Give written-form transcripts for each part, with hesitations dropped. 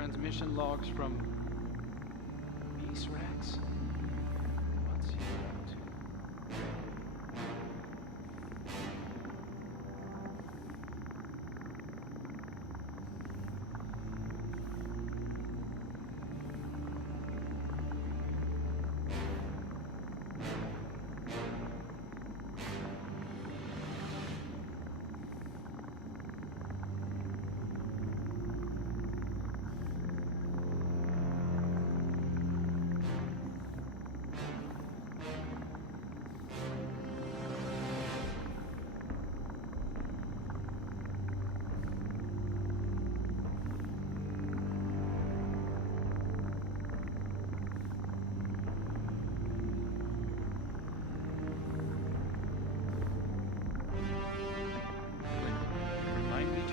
Transmission logs from Rex. What's he up to?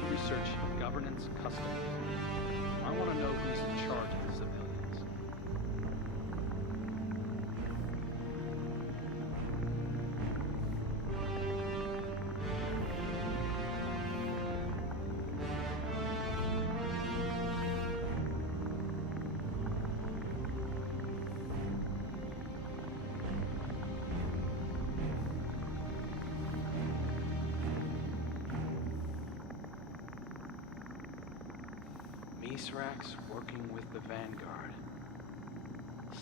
Research governance customs. I want to know who's in charge of the civilians. Mithrax working with the Vanguard.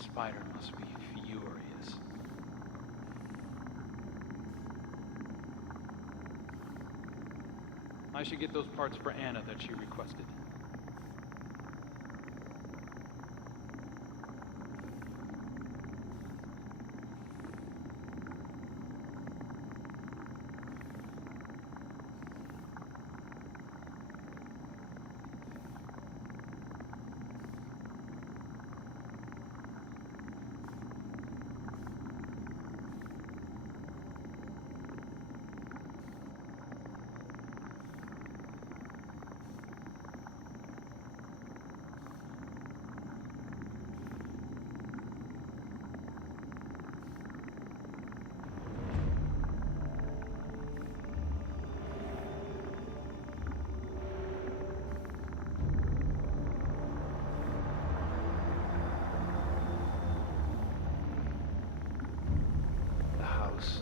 Spider must be furious. I should get those parts for Anna that she requested.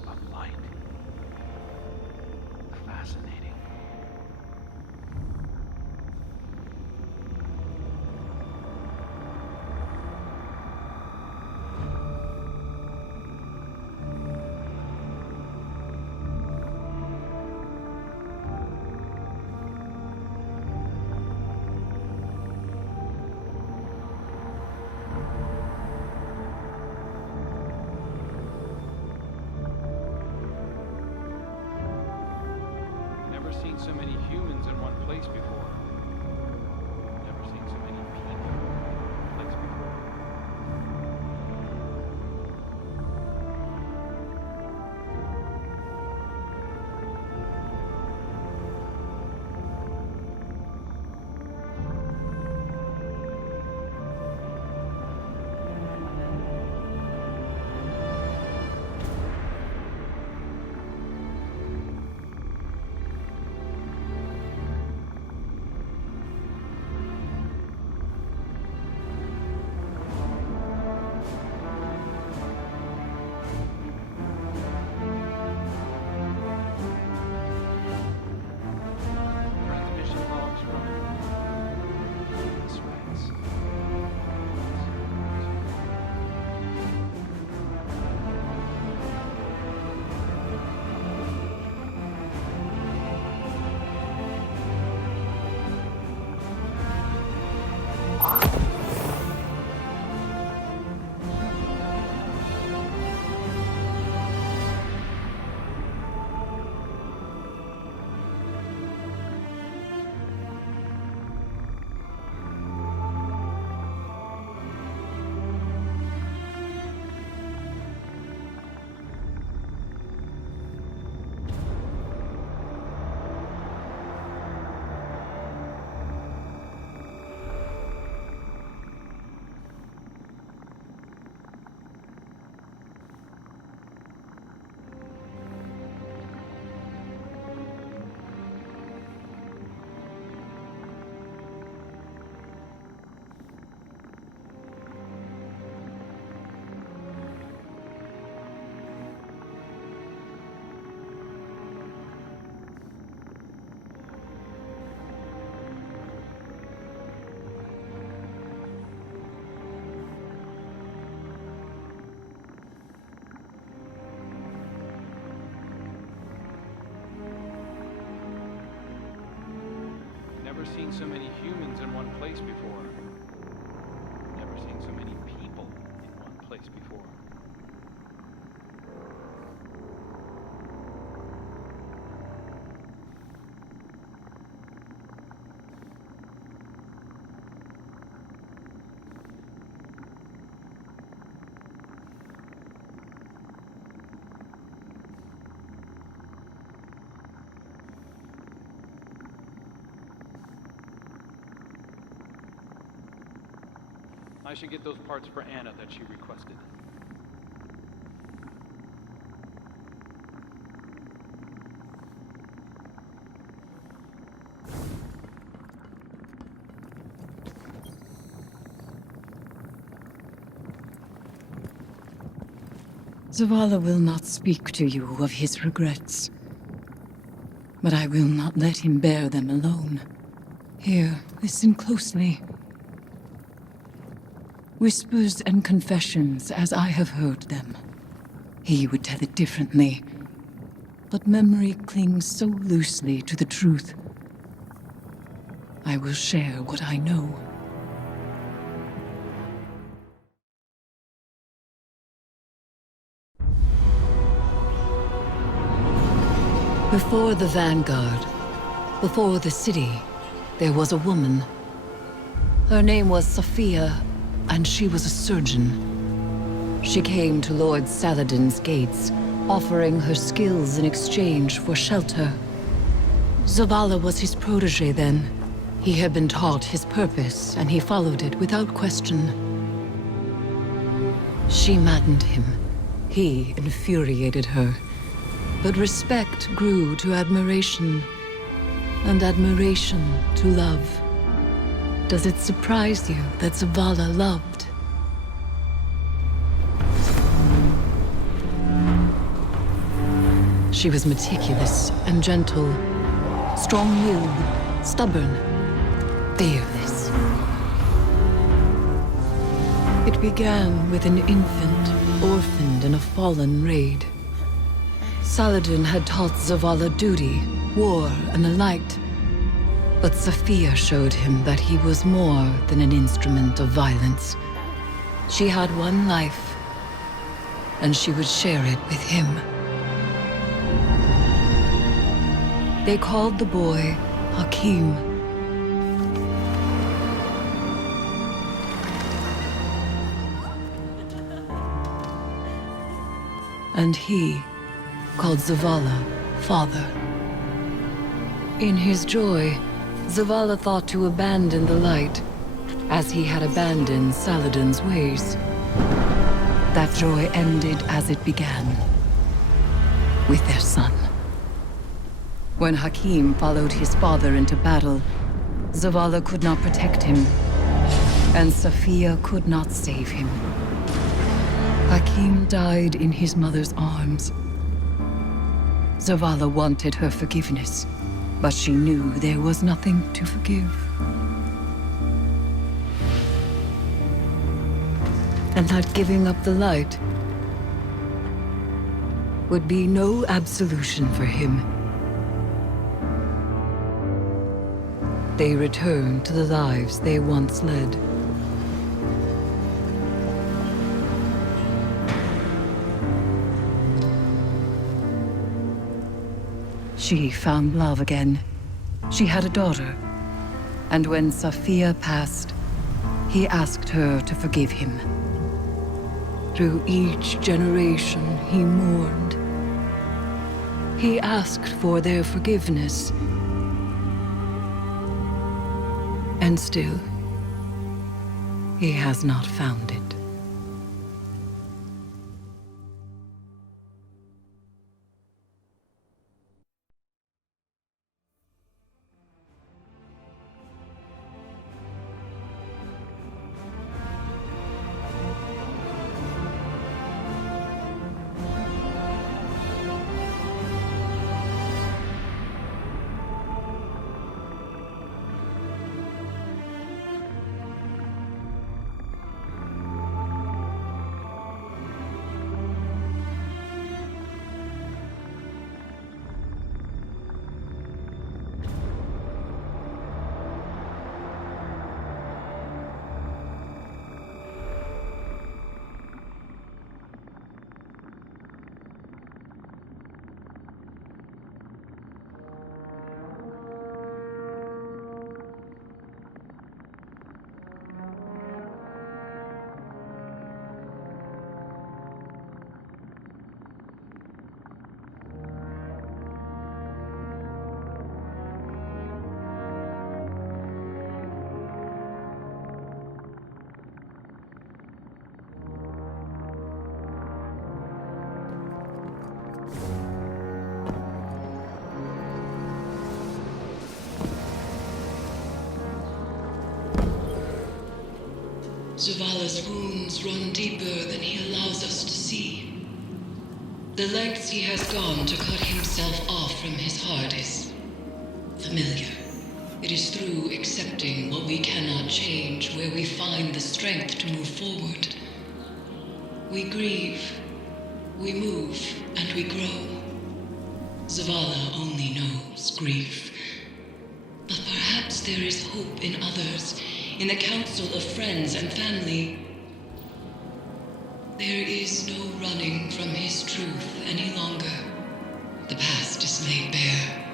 Of light. Fascinating. Seen so many humans in one place before. Never seen so many people in one place before. Never seen so many humans in one place before. Never seen so many people in one place before. I should get those parts for Anna that she requested. Zavala will not speak to you of his regrets. But I will not let him bear them alone. Here, listen closely. Whispers and confessions as I have heard them. He would tell it differently. But memory clings so loosely to the truth. I will share what I know. Before the Vanguard, before the city, there was a woman. Her name was Sophia, and she was a surgeon. She came to Lord Saladin's gates, offering her skills in exchange for shelter. Zavala was his protege then. He had been taught his purpose, and he followed it without question. She maddened him. He infuriated her. But respect grew to admiration, and admiration to love. Does it surprise you that Zavala loved? She was meticulous and gentle, strong-willed, stubborn, fearless. It began with an infant, orphaned in a fallen raid. Saladin had taught Zavala duty, war, and the light. But Sophia showed him that he was more than an instrument of violence. She had one life, and she would share it with him. They called the boy Hakim. And he called Zavala father. In his joy, Zavala thought to abandon the light, as he had abandoned Saladin's ways. That joy ended as it began, with their son. When Hakim followed his father into battle, Zavala could not protect him, and Sophia could not save him. Hakim died in his mother's arms. Zavala wanted her forgiveness, but she knew there was nothing to forgive. And that giving up the light would be no absolution for him. They returned to the lives they once led. She found love again. She had a daughter. And when Sophia passed, he asked her to forgive him. Through each generation, he mourned. He asked for their forgiveness. And still, he has not found it. Zavala's wounds run deeper than he allows us to see. The lengths he has gone to cut himself off from his heart is familiar. It is through accepting what we cannot change where we find the strength to move forward. We grieve, we move, and we grow. Zavala only knows grief. But perhaps there is hope in others, in the council of friends and family. There is no running from his truth any longer. The past is laid bare,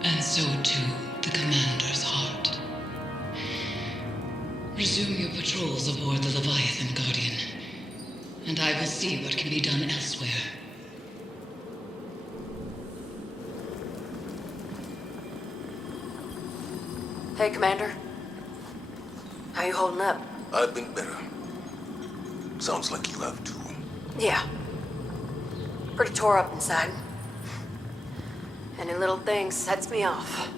and so too the commander's heart. Resume your patrols aboard the Leviathan, Guardian, and I will see what can be done elsewhere. Hey, Commander. How you holding up? I've been better. Sounds like you have too. Yeah. Pretty tore up inside. Any little thing sets me off.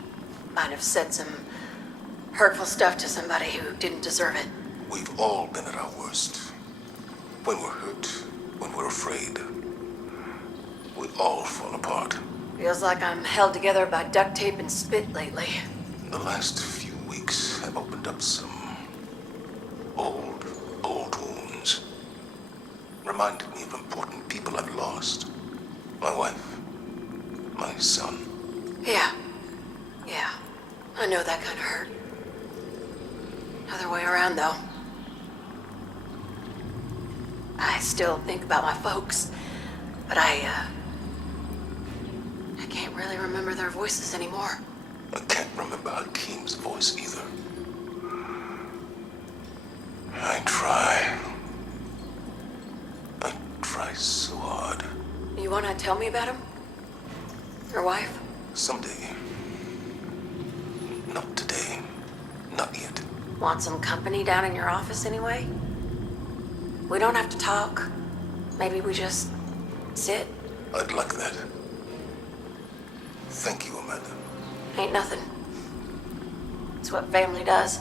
Might have said some hurtful stuff to somebody who didn't deserve it. We've all been at our worst. When we're hurt, when we're afraid, we all fall apart. Feels like I'm held together by duct tape and spit lately. The last few weeks have opened up some old wounds. Reminded me of important people I've lost. My wife, my son. Yeah. I know that kind of hurt. Other way around, though. I still think about my folks, but I can't really remember their voices anymore. I can't remember Hakeem's voice either. I try so hard. You wanna tell me about him? Your wife? Someday. Not today. Not yet. Want some company down in your office anyway? We don't have to talk. Maybe we just sit. I'd like that. Thank you, Amanda. Ain't nothing. It's what family does.